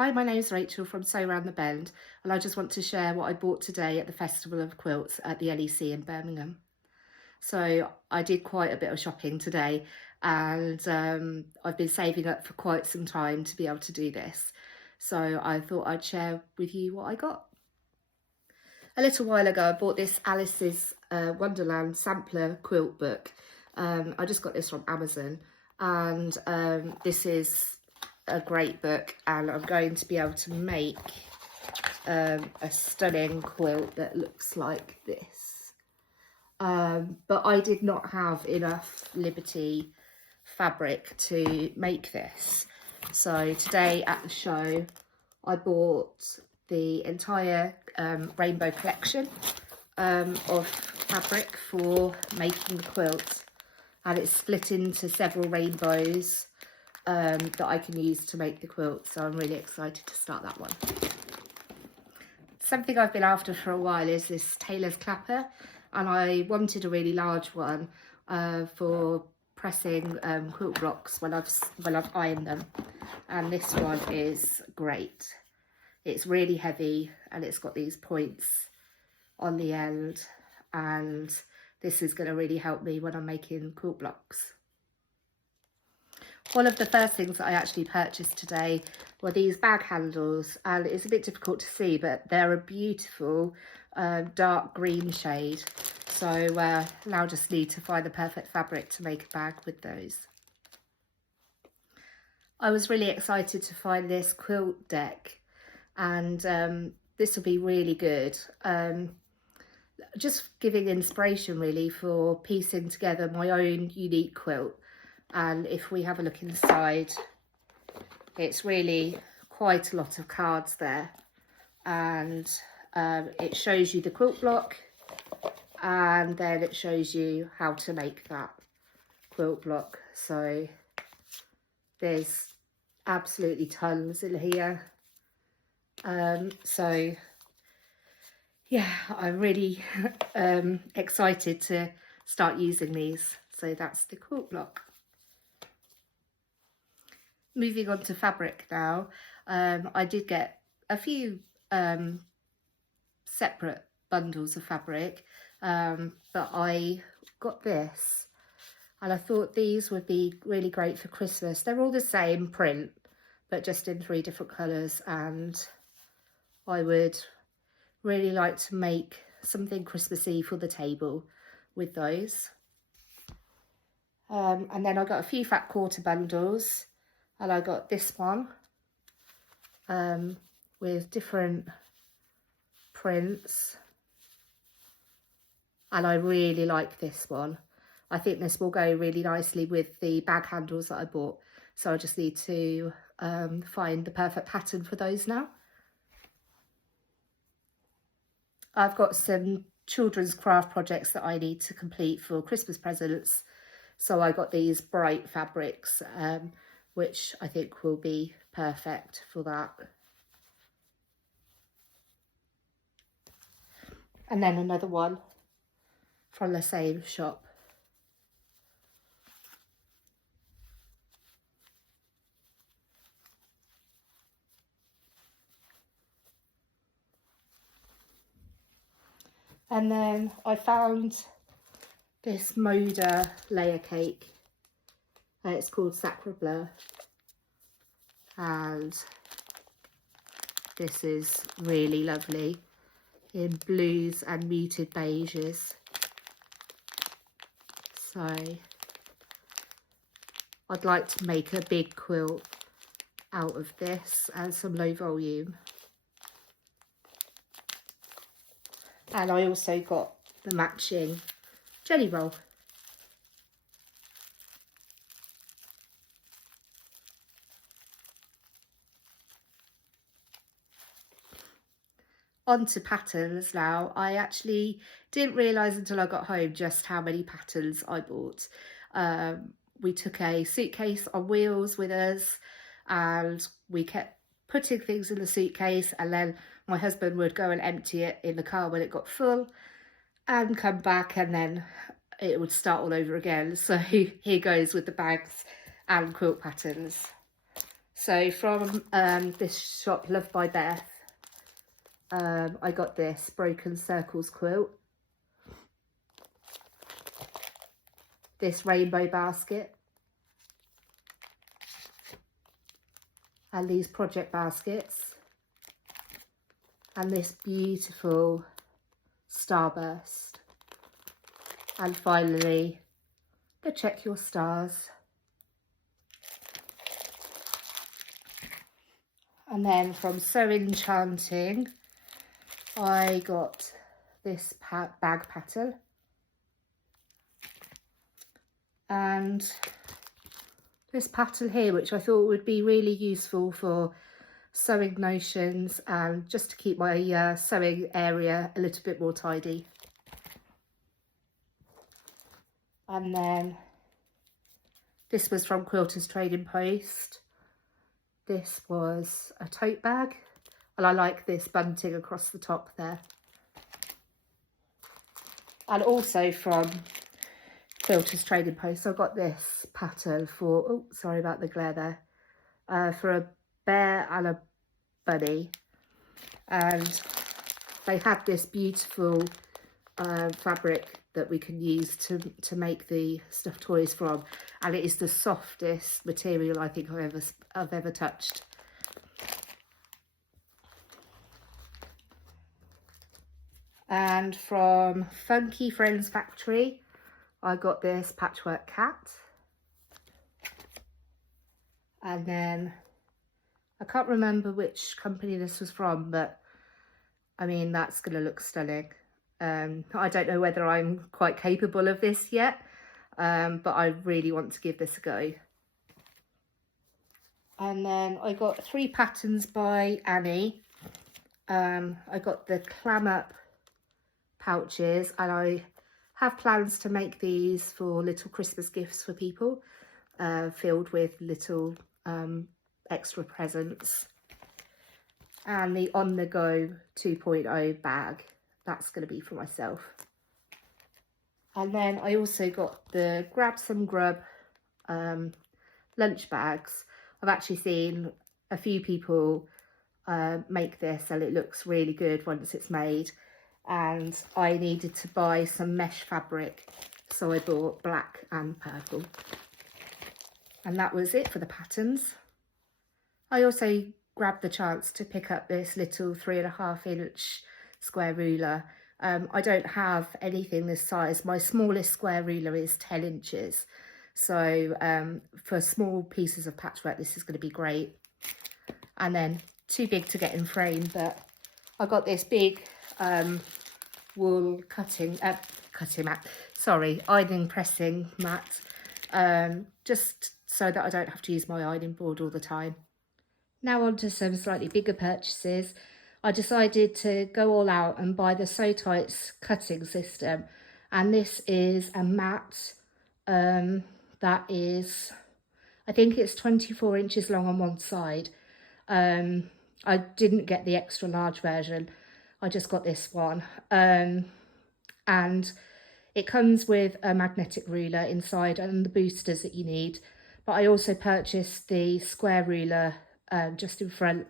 Hi, my name's Rachel from Sew Round the Bend, and I just want to share what I bought today at the Festival of Quilts at the NEC in Birmingham. So I did quite a bit of shopping today, and I've been saving up for quite some time to be able to do this. So I thought I'd share with you what I got. A little while ago I bought this Alice's Wonderland sampler quilt book. I just got this from Amazon, and this is a great book, and I'm going to be able to make a stunning quilt that looks like this. But I did not have enough Liberty fabric to make this. So today at the show I bought the entire rainbow collection of fabric for making the quilt, and it's split into several rainbows that I can use to make the quilt, so I'm really excited to start that one. Something I've been after for a while is this Tailors clapper, and I wanted a really large one for pressing quilt blocks when I've ironed them, and this one is great. It's really heavy and it's got these points on the end, and this is going to really help me when I'm making quilt blocks. One of the first things that I actually purchased today were these bag handles, and it's a bit difficult to see, but they're a beautiful dark green shade. So now I just need to find the perfect fabric to make a bag with those. I was really excited to find this quilt deck, and this will be really good. Just giving inspiration really for piecing together my own unique quilt. And if we have a look inside, it's really quite a lot of cards there, and it shows you the quilt block, and then it shows you how to make that quilt block. So there's absolutely tons in here. So yeah, I'm really excited to start using these. So that's the quilt block. Moving on to fabric now, I did get a few separate bundles of fabric, but I got this, and I thought these would be really great for Christmas. They're all the same print, but just in 3 different colours, and I would really like to make something Christmassy for the table with those. And then I got a few fat quarter bundles, and I got this one with different prints, and I really like this one. I think this will go really nicely with the bag handles that I bought, so I just need to find the perfect pattern for those now. I've got some children's craft projects that I need to complete for Christmas presents, so I got these bright fabrics, which I think will be perfect for that. And then another one from the same shop. And then I found this Moda layer cake. It's called Sacre Bleu, and this is really lovely in blues and muted beiges. So I'd like to make a big quilt out of this and some low volume. And I also got the matching jelly roll. On to patterns now. I actually didn't realise until I got home just how many patterns I bought. We took a suitcase on wheels with us, and we kept putting things in the suitcase, and then my husband would go and empty it in the car when it got full and come back, and then it would start all over again. So here goes with the bags and quilt patterns. So from this shop, Loved by Beth, I got this Broken Circles quilt, this rainbow basket, and these project baskets, and this beautiful starburst, and finally the Check Your Stars. And then from Sew Enchanting, I got this bag pattern and this pattern here, which I thought would be really useful for sewing notions and just to keep my sewing area a little bit more tidy. And then this was from Quilter's Trading Post. This was a tote bag, and I like this bunting across the top there. And also from Quilter's Trading Post, I got this pattern for, oh, sorry about the glare there, for a bear and a bunny. And they had this beautiful fabric that we can use to make the stuffed toys from, and it is the softest material I think I've ever touched. And from Funky Friends Factory, I got this patchwork cat, and then I can't remember which company this was from, but I mean, that's gonna look stunning. I don't know whether I'm quite capable of this yet, but I really want to give this a go. And then I got 3 patterns by Annie. I got the clam up pouches, and I have plans to make these for little Christmas gifts for people, filled with little extra presents. And the On The Go 2.0 bag, that's going to be for myself. And then I also got the Grab Some Grub lunch bags. I've actually seen a few people make this, and it looks really good once it's made. And I needed to buy some mesh fabric, so I bought black and purple. And that was it for the patterns. I also grabbed the chance to pick up this little 3.5-inch square ruler. I don't have anything this size. My smallest square ruler is 10 inches. So for small pieces of patchwork, this is going to be great. And then too big to get in frame, but I got this big wool ironing pressing mat, just so that I don't have to use my ironing board all the time. Now on to some slightly bigger purchases. I decided to go all out and buy the Sew Tights cutting system, and this is a mat that is, I think it's 24 inches long on one side. I didn't get the extra large version, I just got this one, and it comes with a magnetic ruler inside and the boosters that you need, but I also purchased the square ruler just in front,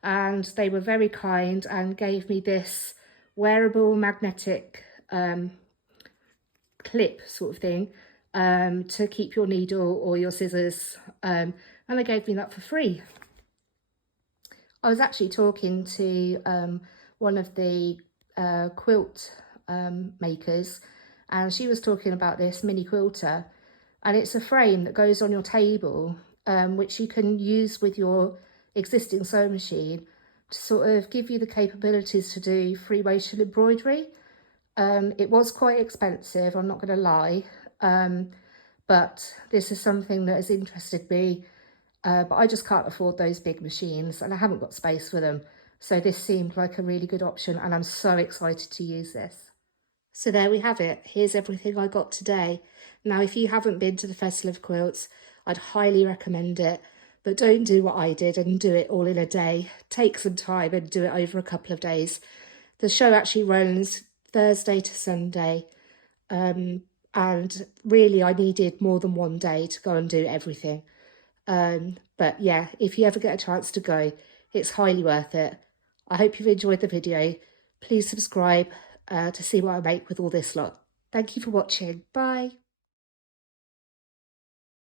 and they were very kind and gave me this wearable magnetic clip sort of thing to keep your needle or your scissors, and they gave me that for free. I was actually talking to one of the quilt makers, and she was talking about this mini quilter, and it's a frame that goes on your table, which you can use with your existing sewing machine to sort of give you the capabilities to do free motion embroidery. It was quite expensive, I'm not going to lie, but this is something that has interested me, but I just can't afford those big machines and I haven't got space for them. So this seemed like a really good option, and I'm so excited to use this. So there we have it. Here's everything I got today. Now, if you haven't been to the Festival of Quilts, I'd highly recommend it, but don't do what I did and do it all in a day. Take some time and do it over a couple of days. The show actually runs Thursday to Sunday, and really I needed more than one day to go and do everything. But yeah, if you ever get a chance to go, it's highly worth it. I hope you've enjoyed the video. Please subscribe to see what I make with all this lot. Thank you for watching. Bye.